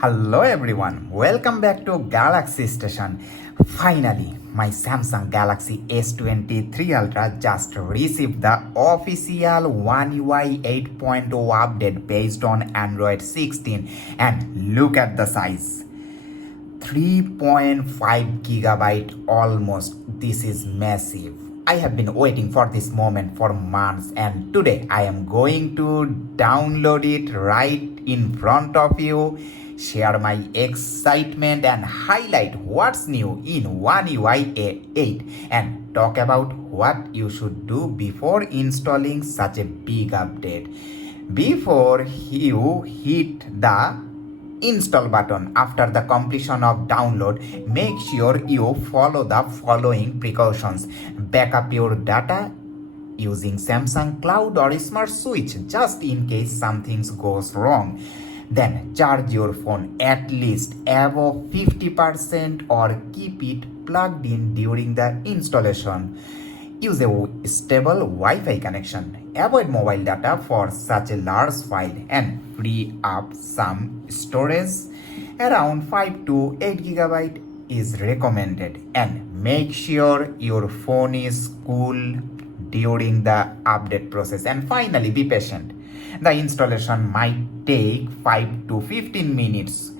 Hello everyone, welcome back to Galaxy Station. Finally, my Samsung Galaxy S23 Ultra just received the official One UI 8.0 update based on Android 16, and look at the size. 3.5 gigabyte almost. This is massive. I have been waiting for this moment for months, and today I am going to download it right in front of you, share my excitement and highlight what's new in One UI 8 and talk about what you should do before installing such a big update. Before you hit the install button after the completion of download, make sure you follow the following precautions. Backup your data using Samsung Cloud or Smart Switch just in case something goes wrong. Then charge your phone at least above 50% or keep it plugged in during the installation. Use a stable Wi-Fi connection. Avoid mobile data for such a large file and free up some storage. Around 5 to 8 gigabyte is recommended, and make sure your phone is cool during the update process. And finally, be patient. The installation might take 5 to 15 minutes.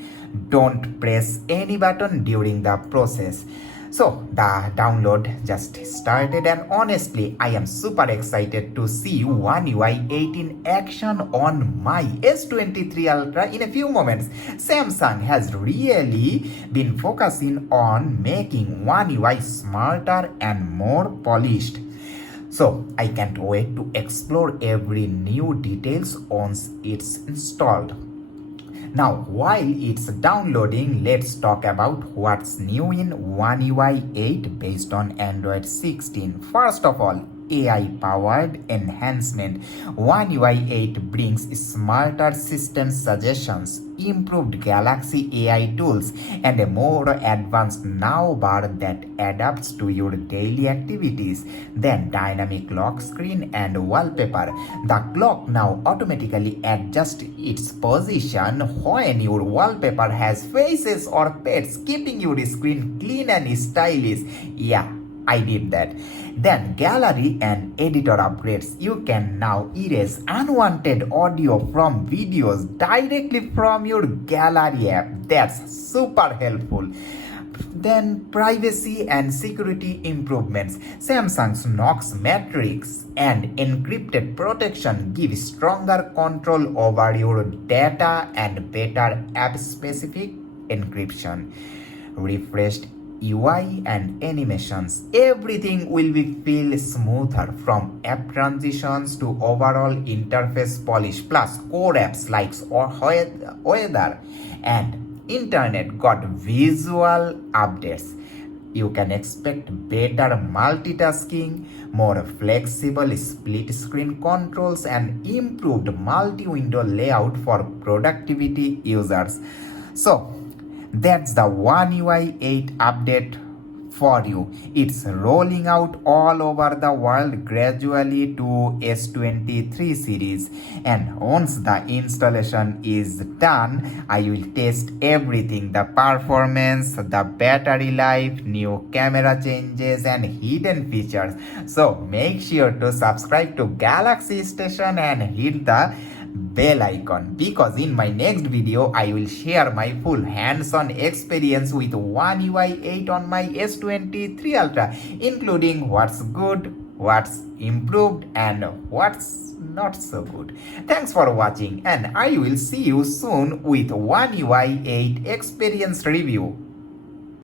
Don't press any button during the process. So the download just started, and honestly I am super excited to see One UI 8 in action on my S23 Ultra in a few moments. Samsung has really been focusing on making One UI smarter and more polished. So I can't wait to explore every new details once it's installed. Now, while it's downloading, let's talk about what's new in One UI 8 based on Android 16. First of all, AI-powered enhancement. One UI 8 brings smarter system suggestions, improved Galaxy AI tools, and a more advanced now bar that adapts to your daily activities. Then dynamic lock screen and wallpaper. The clock now automatically adjusts its position when your wallpaper has faces or pets, keeping your screen clean and stylish. Yeah, I did that. Then gallery and editor upgrades. You can now erase unwanted audio from videos directly from your gallery app. That's super helpful. Then privacy and security improvements. Samsung's Knox matrix and encrypted protection give stronger control over your data and better app-specific encryption. Refreshed UI and animations. Everything will be feel smoother, from app transitions to overall interface polish. Plus core apps like weather and internet got visual updates. You can expect better multitasking, more flexible split screen controls, and improved multi-window layout for productivity users. So that's the One UI 8 update for you. It's rolling out all over the world gradually to S23 series, and once the installation is done, I will test everything: the performance, the battery life, new camera changes, and hidden features. So make sure to subscribe to Galaxy Station and hit the bell icon, because in my next video I will share my full hands-on experience with One UI 8 on my S23 Ultra, including what's good, what's improved, and what's not so good. Thanks for watching, and I will see you soon with One UI 8 experience review.